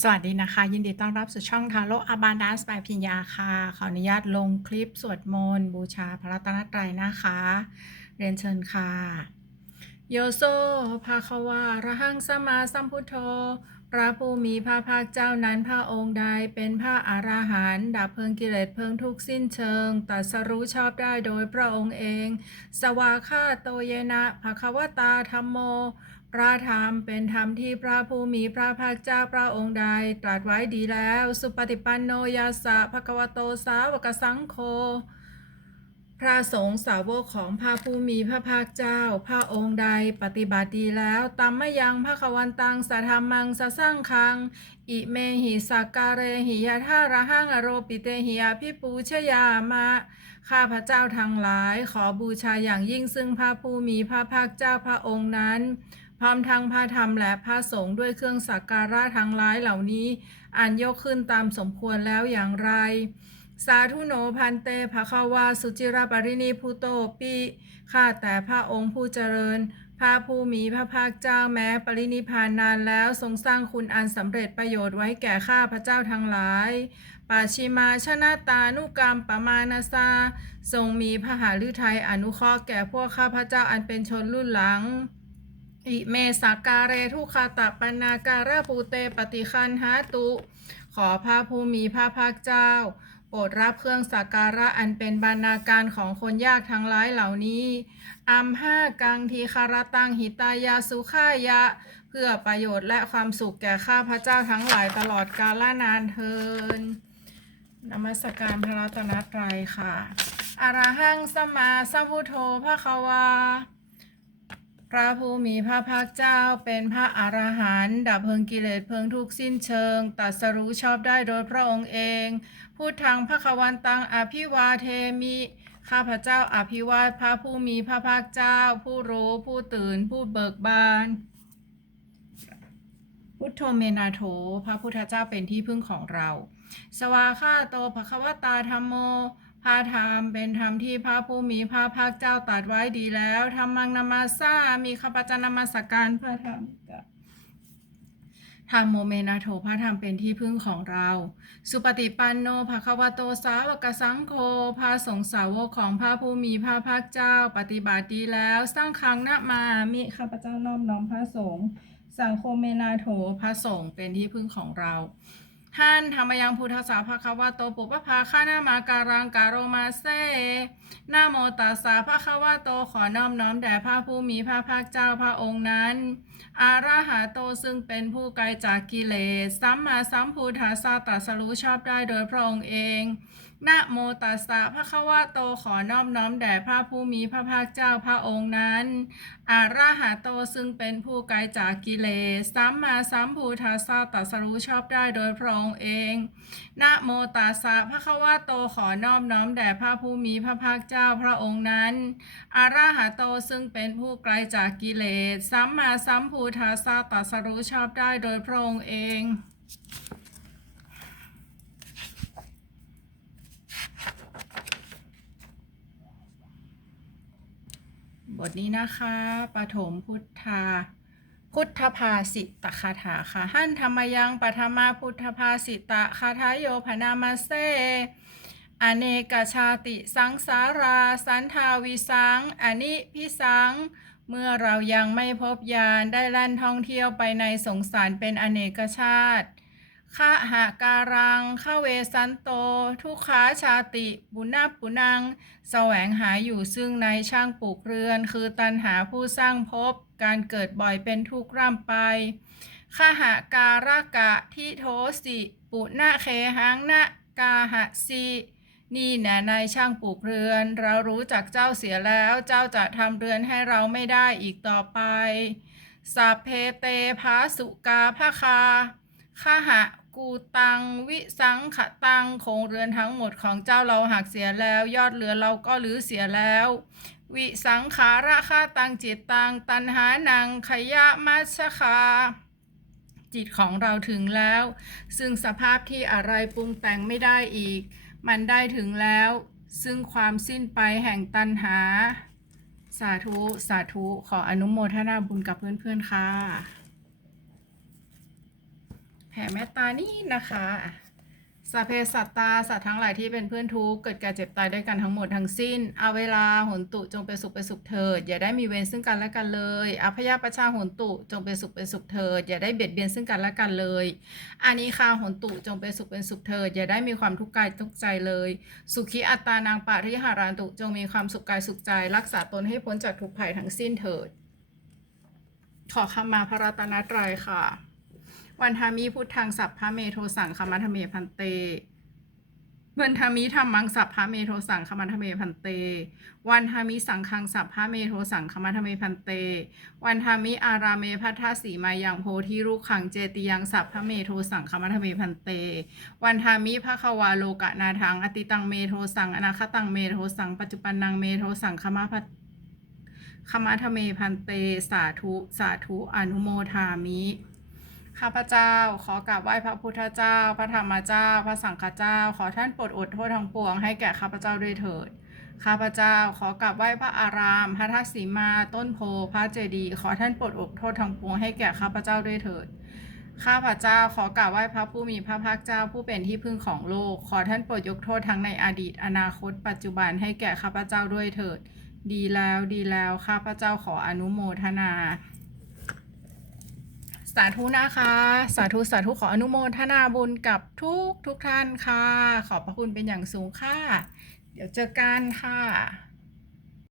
สวัสดีนะคะ ยินดีต้อนรับสู่ช่องทาโร่อาบานดาสบายพิญญาค่ะ ขออนุญาตลงคลิปสวดมนต์บูชาพระรัตนตรัยนะคะ เรียนเชิญค่ะ โยโซภาควาระหังสมาสัมพุทโธ พระผู้มีพระภาคเจ้านั้นพระองค์ใดเป็นพระอราหันต์ดับเพลิงกิเลสเพลิงทุกข์สิ้นเชิงตรัสรู้ชอบได้โดยพระองค์เอง สวาคาโตเยนะภควตาธรรมโม พระธรรมเป็นธรรมที่พระผู้มีพระภาคเจ้าพระองค์ใด ตรัสไว้ดีแล้ว สุปฏิปันโนยาสะภควโตสาวกสังโฆ พระสงฆ์สาวกของพระผู้มีพระภาคเจ้า พระองค์ใดปฏิบัติดีแล้วตัมมยังพระควันตังสธรรมังสะสร้างคัง อิเมหิสักการเรหิยะท่าระหังอโรปิเตหิยาพิปูชยามะ ข้าพระเจ้าทั้งหลายขอบูชาอย่างยิ่งซึ่งพระผู้มีพระภาคเจ้าพระองค์นั้น พร้อมทั้งพระธรรมและพระสงฆ์ด้วยเครื่องสักการะทั้งหลายเหล่านี้อ่านยกขึ้นตามสมควรแล้วอย่างไร สาธุโนพันเตภะคะวาสุจิราปรินิพุโตปิข้าแต่พระองค์ผู้เจริญพระผู้มีพระภาคเจ้าแม้ปรินิพานนานแล้วทรงสร้างคุณอันสำเร็จประโยชน์ไว้แก่ข้าพระเจ้าทั้งหลาย ปาชิมาชนะตานุกรรมปมานาซาทรงมีพระหฤทัยอนุเคราะห์แก่พวกข้าพระเจ้าอันเป็นชนรุ่นหลัง อิเมสักการเรทุกาตะปนาการะภูเตปฏิคันหาตุ ขอพระผู้มีพระภาคเจ้า โปรดรับเครื่องสักการะอันเป็นบรรณาการของคนยากทั้งหลายเหล่านี้อัมห้ากังทีคารตังหิตายาสุขายะ เพื่อประโยชน์และความสุขแก่ข้าพระเจ้าทั้งหลายตลอดกาลนานเทินนมัสการพระรัตนตรัยค่ะ อรหังสมาสัมพุทโธภะควา พระผู้มีพระภาคเจ้าเป็นพระอรหันต์ดับเพลิงกิเลสเพลิงทุกข์สิ้นเชิงตรัสรู้ชอบได้โดยพระองค์เอง พูดทางพระควันตังอภิวาเทมิ ข้าพระเจ้าอภิวาทพระผู้มีพระภาคเจ้า ผู้รู้ผู้ตื่นผู้เบิกบาน พุทโธเมนาโถ พระพุทธเจ้าเป็นที่พึ่งของเรา สวาคาโตภควตาธรรมโม พระธรรมเป็นธรรมที่พระผู้มีพระภาคเจ้าตรัสไว้ดีแล้วธรรมังนามาสามีข้าพเจ้านมัสการพระธรรมธรรมโมเมนาโถพระธรรมเป็นที่พึ่งของเรา สุปฏิปันโนภควโตสาวกสังโฆพระสงฆ์สาวกของพระผู้มีพระภาคเจ้า ปฏิบัติดีแล้ว สร้างครังนะมามิข้าพเจ้าน้อมน้อมพระสงฆ์สังโฆเมนาโถพระสงฆ์เป็นที่พึ่งของเรา ท่านธรรมยังพุทธสาภาควะโตปุปภาคานามาการังการโรมาเซนาโมตัสสะภะคะวะโตขอน้อมน้อมแด่พระผู้มีพระภาคเจ้าพระองค์นั้น อาราหาโตซึ่งเป็นผู้ไกลจากกิเลส สัมมาสัมพุทธาสาตัสรู้ชอบได้โดยพระองค์เอง นะโมตัสสะภะคะวะโตขอนอมน้อมแด่พระผู้มีพระภาคเจ้าพระองค์นั้น อาราหาโตซึ่งเป็นผู้ไกลจากกิเลสสัมมาสัมพุทธัสสะตัสรู้ชอบได้โดยพระองค์เองนะโมตัสสะภะคะวะโตขอนอบน้อมแด่พระผู้มีพระภาคเจ้าพระองค์นั้น อาราหาโตซึ่งเป็นผู้ไกลจากกิเลสสัมมาสัมพุทธัสสะตัสรู้ชอบได้โดยพระองค์เอง บทนี้นะคะปฐมพุทธา พุทธภาสิตคาถาค่ะหันธรรมยังปฐมาพุทธภาสิตะคาถาโยพนามาเซอเนกชาติสังสาราสันทาวิสังอนิพิสัง เมื่อเรายังไม่พบยานได้แล่นท่องเที่ยวไปในสงสารเป็นอเนกชาติ ข้าหาการังข้าเวสันโต ทุกขาชาติ บุญาปุนัง แสวงหาอยู่ซึ่งในช่างปลูกเรือน คือตันหาผู้สร้างภพ การเกิดบ่อยเป็นทุกข์ร่ำไปข้าหาการะกะทิโทสิปุณะเคหังนะกาหะสินี่แน่นายช่างปลูกเรือน เรารู้จักเจ้าเสียแล้ว เจ้าจะทำเรือนให้เราไม่ได้อีกต่อไปสัพเพเตภาสุกาภคาข้าหะ กูตังวิสังขตังคงเรือนทั้งหมดของเจ้าเราหักเสียแล้ว ยอดเรือเราก็รื้อเสียแล้ว วิสังขาระค่าตังจิตตังตันหานังขยะมัชคา จิตของเราถึงแล้ว ซึ่งสภาพที่อะไรปรุงแต่งไม่ได้อีก มันได้ถึงแล้ว ซึ่งความสิ้นไปแห่งตันหา สาธุ สาธุ ขออนุโมทนาบุญกับเพื่อนๆค่ะ แผ่เมตตานี่นะคะสัพเพสัตตาสัตว์ทั้งหลายที่เป็นเพื่อนทุกข์เกิดแก่เจ็บตายด้วยกันทั้งหมดทั้งสิ้นเอาเวลาหนตุจงเป็นสุขเป็นสุขเถิด อย่าได้มีเวรซึ่งกันและกันเลยอพยาประชาหนตุจงเป็นสุขเป็นสุขเถิด อย่าได้เบียดเบียนซึ่งกันและกันเลยอานิคาหนตุจงเป็นสุขเป็นสุขเถิด อย่าได้มีความทุกข์กายทุกข์ใจเลย สุขีอัตตานางปาริหารันตุจงมีความสุขกายสุขใจ รักษาตนให้พ้นจากทุกภัยทั้งสิ้นเถิด ขอคำมาพระรัตนตรัยค่ะ วันทามิพุทธังสัพพะเมโทสังคมัทเมพันเตวันทามิธรรมังสัพพะเมโทสังคมัทเมพันเต วันทามิสังฆังสัพพะเมโทสังคมัทเมพันเต วันทามิอาราเมพัทธสีมายังโพธิรุขังเจติยังสัพพะเมโทสังคมัทเมพันเต วันทามิภควาโลกะนาทังอติตังเมโทสังอนาคตังเมโทสังปัจจุปันนังเมโทสังคมะพัทคมัทเมพันเต สาธุ สาธุ อนุโมทามิ ข้าพเจ้า ขอกราบไหว้พระพุทธเจ้า พระธรรมเจ้า พระสังฆเจ้า ขอท่านโปรดอดโทษทั้งปวงให้แก่ข้าพเจ้าด้วยเถิด ข้าพเจ้า ขอกราบไหว้พระอาราม พระทัศสีมา ต้นโพ พระเจดีย์ ขอท่านโปรดอดโทษทั้งปวงให้แก่ข้าพเจ้าด้วยเถิด ข้าพเจ้า ขอกราบไหว้พระผู้มีพระภาคเจ้าผู้เป็นที่พึ่งของโลก ขอท่านโปรดยกโทษทั้งในอดีต อนาคต ปัจจุบันให้แก่ข้าพเจ้าด้วยเถิด ดีแล้ว ดีแล้ว ข้าพเจ้าขออนุโมทนา สาธุนะคะ สาธุสาธุขออนุโมทนาบุญกับทุกทุกท่านค่ะ ขอบพระคุณเป็นอย่างสูงค่ะ เดี๋ยวเจอกันค่ะ